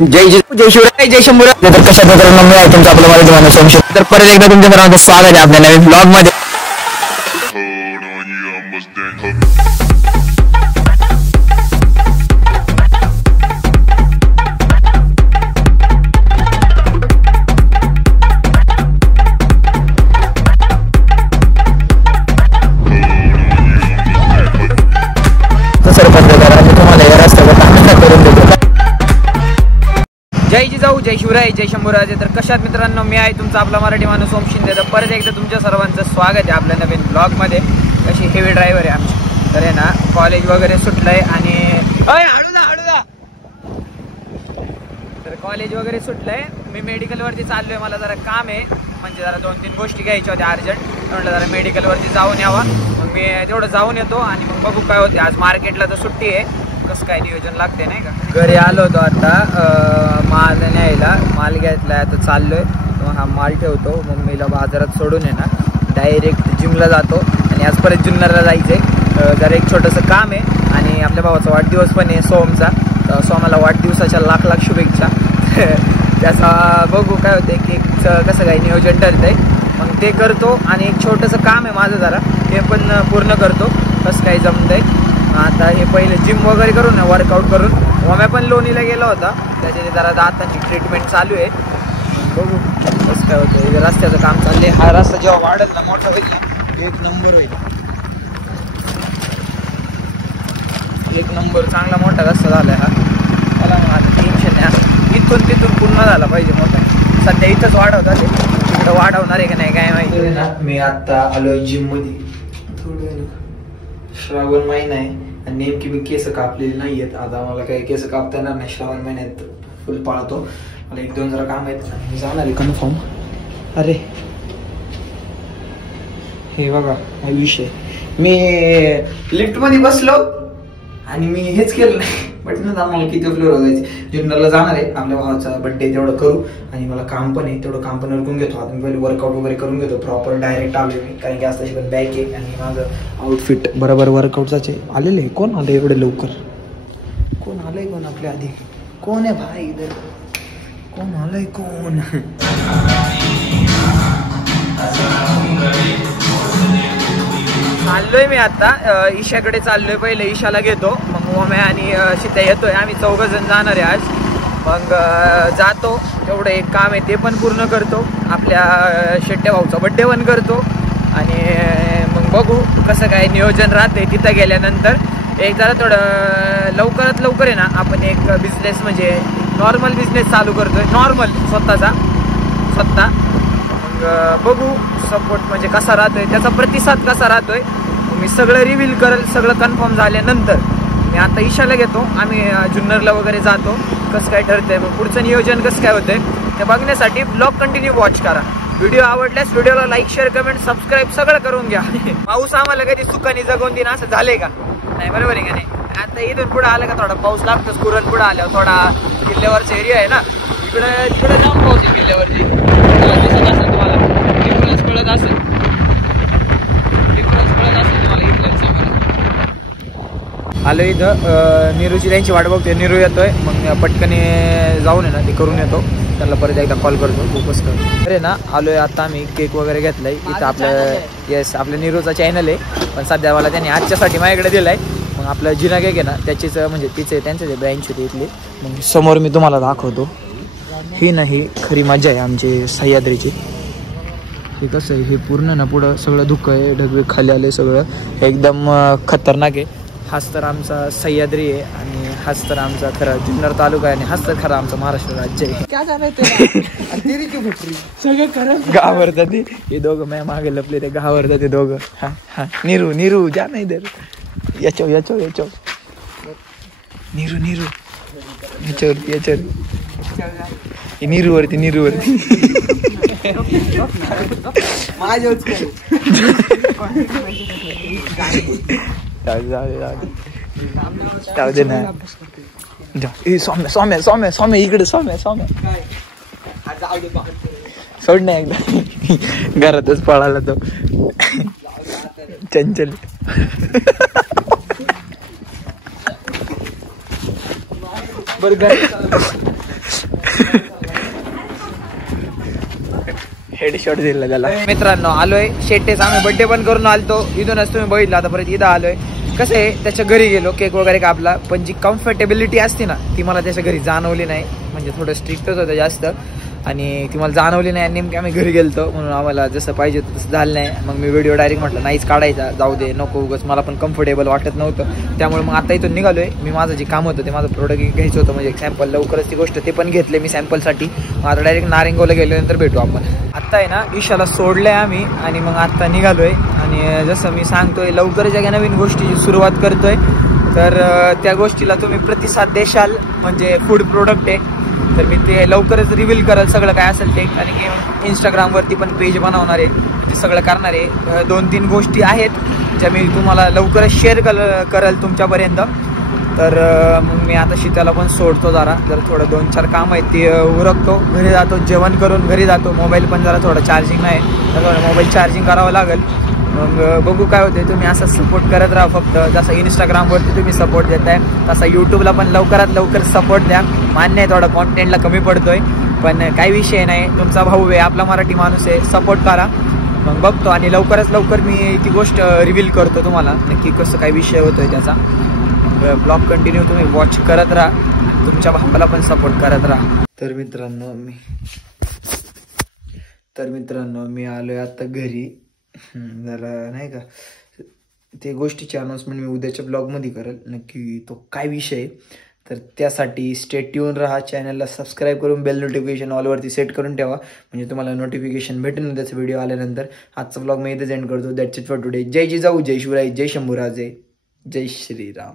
जय शिवराय जय शंभूराय. तर कशा मित्रांनो मी आहे तुमचा आपला मराठी माणूस सोमशेर. तर परत एकदा तुमच्या सर्वांचं स्वागत आहे आपल्या नवीन ब्लॉग मध्ये. जय जिजाऊ जय शिवराय जय शंभूराजे. तर कशात मित्रांनो मी आहे तुमचा आपला मराठी माणूस ओम शिंदे. तर परत एकदा तुमच्या सर्वांचं स्वागत आहे आपल्या नवीन ब्लॉगमध्ये. कशी हेवी ड्रायव्हर आहे आमची. तर आहे ना कॉलेज वगैरे सुटलंय आणि हळूदा तर कॉलेज वगैरे सुटलंय. मी मेडिकलवरती चाललोय. मला जरा काम आहे, म्हणजे जरा 2-3 गोष्टी घ्यायच्या होत्या अर्जंट. म्हटलं जरा मेडिकलवरती जाऊन यावा. मग मी तेवढं जाऊन येतो आणि मग बघू काय होते. आज मार्केटला तर सुट्टी आहे, कसं काय नियोजन लागते नाही का. घरी आलो होतो आता माल न्यायला. माल घेतलाय आता चाललोय. हा माल ठेवतो, मम्मीला बाजारात सोडून आहे ना डायरेक्ट जिमला जातो. आणि आज परत जुन्नरला जायचंय. जरा एक छोटंसं काम आहे आणि आपल्या भावाचा वाढदिवस पण आहे सोमचा. सोमाला वाढदिवसाच्या लाख लाख शुभेच्छा. त्याचा बघू काय होते, केकचं कसं काय नियोजन ठरतंय. मग ते करतो आणि एक छोटंसं काम आहे माझं जरा, ते पण पूर्ण करतो. कसं काय जमतंय. आता हे पहिले जिम वगैरे करून ना वर्कआउट करून. मम्मी पण लोणीला गेला होता, त्याच्याने जरा दातांची ट्रीटमेंट चालू आहे. बघू कसं काय होतं. रस्त्याचं काम चाललंय. हा रस्ता जेव्हा वाढेल ना मोठा होईल ना एक नंबर होईल. एक नंबर चांगला मोठा रस्ता झालाय हा. मला मग आता टेन्शन नाही. इथून तिथून पूर्ण झाला पाहिजे मोठा. सध्या इथंच वाढवता ते, तिकडं वाढवणार आहे का नाही काय माहिती ना. मी आता आलोय जिम मध्ये. थोडं श्रावण महिना आहे आणि नेमकी मी केस कापलेली नाही आहेत. आता मला काही केस कापता येणार नाही. श्रावण महिन्यात फुल पाळतो. मला 1-2 जरा काम आहेत. मी जाणार आहे कन्फर्म. अरे हे बघा हा विषय. मी लिफ्ट मध्ये बसलो आणि मी हेच केलं नाही. म्हटलं आम्हाला किती फ्लोर जायचे. जुन्नरला जाणार आहे. आपल्या भावाचा बर्थडे तेवढं करू आणि मला काम पण आहे, तेवढं काम पण उरकून घेतो. आता मी पहिले वर्कआउट वगैरे करून घेतो प्रॉपर. डायरेक्ट आलोय मी, कारण की आज तशी पण बॅग आहे आणि माझं आउटफिट बरोबर वर्कआउटचे आलेलं आहे. कोण आलं एवढे लवकर? कोण आलंय? कोण आपल्या आधी कोण आहे भाई इधर? कोण आलंय? कोण? चाललोय मी आता ईशाकडे चाललोय. पहिले ईशाला घेतो, मग मम्मी आणि सीता येतोय. आम्ही 4 जण जाणार आहे आज. मग जातो, तेवढं एक काम आहे ते पण पूर्ण करतो. आपल्या शेट्ट्या भाऊचा बड्डे पण करतो आणि मग बघू कसं काय नियोजन राहते तिथं गेल्यानंतर. एक जरा थोडं लवकरात लवकर आहे ना आपण एक बिझनेस म्हणजे नॉर्मल बिझनेस चालू करतोय. नॉर्मल स्वतः. मग बघू सपोर्ट म्हणजे कसा राहतोय, त्याचा प्रतिसाद कसा राहतोय. मी सगळं रिव्हील करेल सगळं कन्फर्म झाल्यानंतर. मी आता ईशाला घेतो, आम्ही जुन्नरला वगैरे जातो. कसं काय ठरतंय मग पुढचं नियोजन कसं काय होतंय ते बघण्यासाठी ब्लॉग कंटिन्यू वॉच करा. व्हिडिओ आवडल्यास व्हिडिओला लाईक शेअर कमेंट सबस्क्राईब सगळं करून घ्या. पाऊस आम्हाला कधी सुखाने जगवून देईन असं झालंय का नाही? बरोबर आहे का नाही? आता इथून पुढे आलं का थोडा पाऊस लागतोच. कुरण पुढे आल्यावर थोडा किल्ल्यावरचा एरिया आहे ना, तिकडे जाऊन पाऊस आहे किल्ल्यावरती. दिसत असेल तुम्हाला, डिफरन्स कळत असेल तुम्हाला इथलंच. आलो इथं निरूची त्यांची वाट बघतोय. निरू येतोय, मग पटकन जाऊन आहे ना ते करून येतो. त्यांना परत एकदा कॉल करतो. खूपच अरे ना आलोय आता. आम्ही केक वगैरे घेतलाय इथं. आपलं आपल्या निरूचा चॅनल आहे, पण सध्या मला त्यांनी आजच्यासाठी माझ्याकडे दिलाय. मग आपलं जिना केक आहे ना त्याचीच म्हणजे तिचे त्यांचे ब्रँच होते इथली. मग समोर मी तुम्हाला दाखवतो. ही नाही खरी मजा आहे आमची सह्याद्रीची. हे कसं आहे, हे पूर्ण ना पुढं सगळं धुकं आहे, ढगवे खाली आले, सगळं एकदम खतरनाक आहे. हाच तर आमचा सह्याद्री आहे आणि हाच तर आमचा खरा जुन्नर तालुका आहे आणि हाच तर खरा आमचा महाराष्ट्र राज्य आहे. सगळं घाबरतात हे दोघं. माझ्या मागे लपले ते घाबरतात ते दोघं. हा हा निरू जा नाही दर. याचो निरू याच्यावरती निरूवरती जाऊ दे ना. सौम्या इकडे. सौम्या सोड नाही एकदा. घरातच पळाला तो चंचल. हेडशॉट दिला त्याला. मित्रांनो आलोय शेट्टेच, आम्ही बर्थडे पण करून आलतो इथूनच, तुम्ही बघितलं आता परत इथं आलोय. कसं आहे त्याच्या घरी गेलो, केक वगैरे कापला, पण जी कम्फर्टेबिलिटी असते ना ती मला त्याच्या घरी जाणवली नाही. म्हणजे थोडं स्ट्रिक्टच होतं जास्त आणि ती मला जाणवली नाही. नेमकी आम्ही घरी गेलतो म्हणून आम्हाला जसं पाहिजे तसं झालं नाही. मग मी व्हिडिओ डायरेक्ट म्हटलं नाहीच काढायचा, जाऊ दे नको उगाच, मला पण कम्फर्टेबल वाटत नव्हतं. त्यामुळे मग आता इथून निघालोय. मी माझं जे काम होतं ते माझं प्रोडक्ट घ्यायचं होतं, म्हणजे एक सॅम्पल लवकरच ती गोष्ट ते पण घेतले मी सॅम्पलसाठी. मग आता डायरेक्ट नारिंगोला गेल्यानंतर भेटू आपण. आत्ता आहे ना ईशाला सोडलंय आम्ही आणि मग आत्ता निघालोय. आणि जसं मी सांगतोय लवकरच या नवीन गोष्टीची सुरुवात करतोय, तर त्या गोष्टीला तुम्ही प्रतिसाद देशाल. म्हणजे फूड प्रोडक्ट आहे, तर मी ते लवकरच रिव्हील करेल सगळं काय असेल ते. आणि की इंस्टाग्रामवरती पण पेज बनवणार आहे, म्हणजे सगळं करणार आहे. 2-3 गोष्टी आहेत ज्या मी तुम्हाला लवकरच शेअर करेल तुमच्यापर्यंत. तर मग मी आता शीताला पण सोडतो जरा थोडं 2-4 काम आहेत ते उरकतो, घरी जातो, जेवण करून घरी जातो. मोबाईल पण जरा थोडं चार्जिंग नाही, तर मोबाईल चार्जिंग करावं लागेल. मग बघू काय होते. तुम्ही असं सपोर्ट करत राहा फक्त. जसं इंस्टाग्रामवरती तुम्ही सपोर्ट देताय तसा यूट्यूबला पण लवकरात लवकर सपोर्ट द्या. मान्य आहे थोडा कॉन्टेंटला कमी पडतोय, पण काही विषय नाही. तुमचा भाऊ आहे, आपला मराठी माणूस आहे, सपोर्ट करा. मग बघतो आणि लवकरात लवकर मी ती गोष्ट रिव्हील करतो तुम्हाला नक्की कसं काय विषय होतोय त्याचा. ब्लॉग कंटिन्यू तुम्ही वॉच करत राहा, तुमच्या भावाला पण सपोर्ट करत राहा. तर मित्रांनो मी आलोय आता घरी. जरा नाही का ते गोष्टीची अनाउन्समेंट मी उद्याच्या ब्लॉगमध्ये करेल नक्की तो काय विषय आहे. तर त्यासाठी स्टे ट्यून राहा, चॅनलला सबस्क्राईब करून बेल नोटिफिकेशन ऑलवरती सेट करून ठेवा, म्हणजे तुम्हाला नोटिफिकेशन भेटेल त्याचा व्हिडिओ आल्यानंतर. आजचा ब्लॉग मी इथेच एंड करतो. That's it for today. जय जिजाऊ, जय शिवराय, जय शंभूराजे, जय श्रीराम.